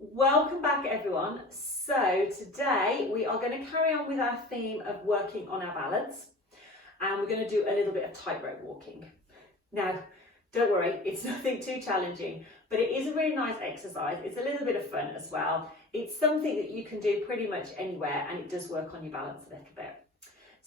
Welcome back everyone. So today we are going to carry on with our theme of working on our balance, and we're going to do a little bit of tightrope walking. Now don't worry, it's nothing too challenging, but it is a really nice exercise. It's a little bit of fun as well. It's something that you can do pretty much anywhere, and it does work on your balance a little bit.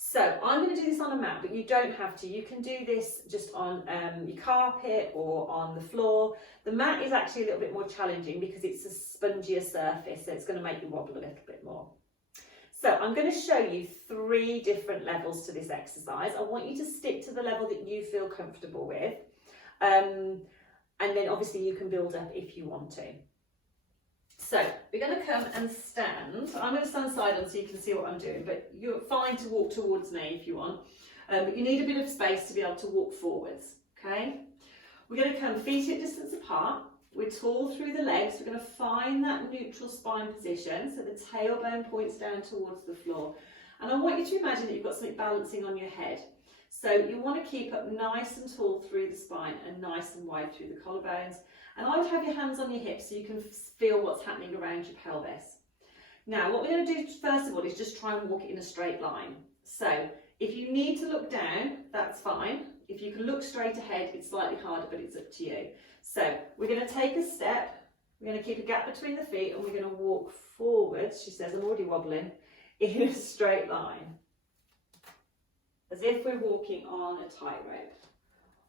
So I'm going to do this on a mat, but you don't have to. You can do this just on your carpet or on the floor. The mat is actually a little bit more challenging because it's a spongier surface, so it's going to make you wobble a little bit more. So I'm going to show you 3 different levels to this exercise. I want you to stick to the level that you feel comfortable with, and then obviously you can build up if you want to. So we're going to come and stand. I'm going to stand side on so you can see what I'm doing, but you're fine to walk towards me if you want. But you need a bit of space to be able to walk forwards, okay? We're going to come feet hip distance apart. We're tall through the legs. We're going to find that neutral spine position, so the tailbone points down towards the floor. And I want you to imagine that you've got something balancing on your head. So you want to keep up nice and tall through the spine and nice and wide through the collarbones. And I would have your hands on your hips so you can feel what's happening around your pelvis. Now, what we're going to do first of all is just try and walk it in a straight line. So if you need to look down, that's fine. If you can look straight ahead, it's slightly harder, but it's up to you. So we're going to take a step. We're going to keep a gap between the feet, and we're going to walk forwards. She says, I'm already wobbling, in a straight line, as if we're walking on a tightrope.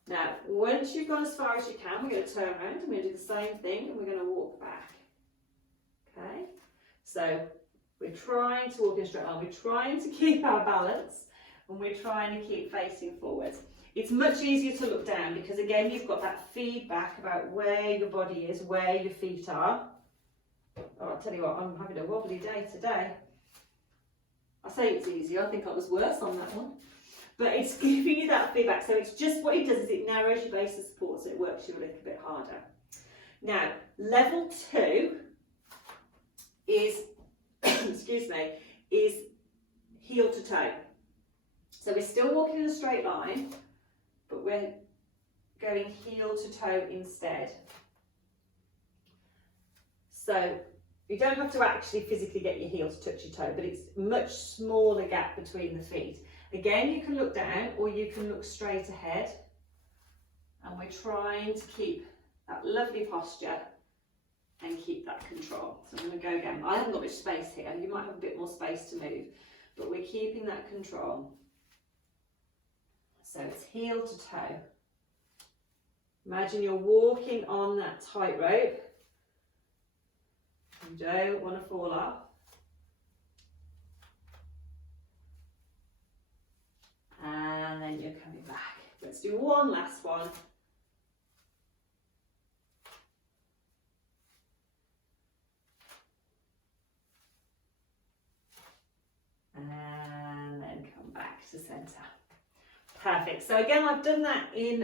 Now, once you've gone as far as you can, we're going to turn around and we're going to do the same thing, and we're going to walk back. Okay? So we're trying to walk in a straight line. We're trying to keep our balance, and we're trying to keep facing forwards. It's much easier to look down because, again, you've got that feedback about where your body is, where your feet are. Oh, I'll tell you what, I'm having a wobbly day today. I say it's easier. I think I was worse on that one. But it's giving you that feedback. So it's just what it does is it narrows your base of support, so it works you a little bit harder. Now, level 2 is, excuse me, is heel to toe. So we're still walking in a straight line, but we're going heel to toe instead. So you don't have to actually physically get your heel to touch your toe, but it's a much smaller gap between the feet. Again, you can look down or you can look straight ahead, and we're trying to keep that lovely posture and keep that control. So I'm going to go again. I haven't got much space here. You might have a bit more space to move, but we're keeping that control. So it's heel to toe. Imagine you're walking on that tightrope. You don't want to fall off. And then you're coming back. Let's do one last one. And then come back to centre. Perfect. So again, I've done that in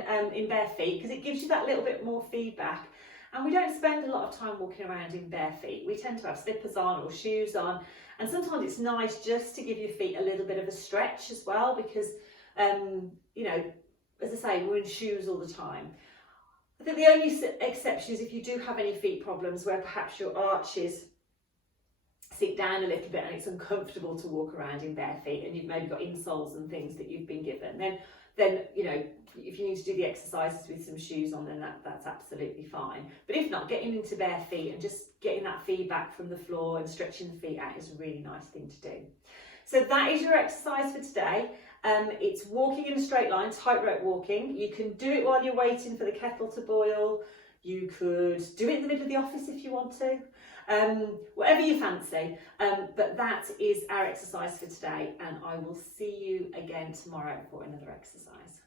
bare feet because it gives you that little bit more feedback. And we don't spend a lot of time walking around in bare feet. We tend to have slippers on or shoes on. And sometimes it's nice just to give your feet a little bit of a stretch as well because, you know, as I say, we're in shoes all the time. I think the only exception is if you do have any feet problems where perhaps your arches sit down a little bit and it's uncomfortable to walk around in bare feet, and you've maybe got insoles and things that you've been given. Then you know, if you need to do the exercises with some shoes on, then that's absolutely fine. But if not, getting into bare feet and just getting that feedback from the floor and stretching the feet out is a really nice thing to do. So that is your exercise for today. It's walking in a straight line, tightrope walking. You can do it while you're waiting for the kettle to boil. You could do it in the middle of the office if you want to. Whatever you fancy. But that is our exercise for today, and I will see you again tomorrow for another exercise.